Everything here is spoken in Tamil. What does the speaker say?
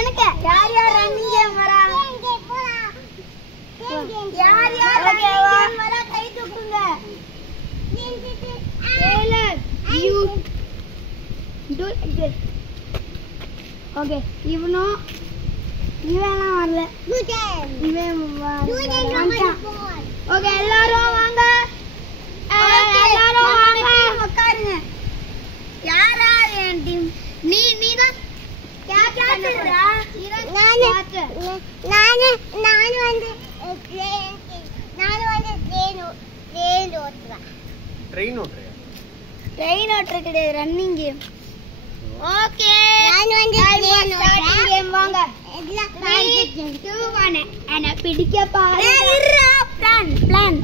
எனக்கு யார் யார் ரன்னிங் கேம் வரா யார் யார் ரன்னிங் கேம் வரா கை தூக்குங்க Taylor you do it like this okay இவனோ இவெல்லாம் வரல இவன் ஓகே எல்லாரும் வாங்க எல்லாரும் வாங்க உட்காருங்க யார் யார் என் டீம் நீ தான் கேப்டன் நான் வந்து ட்ரெயின் ஓட்டுற கிடையாது ரன்னிங் கேம் ஓகே நான் வந்து ஸ்டார்டிங் கேம் வாங்க 3 2 1 انا பிடிக்க பாரு பிளான்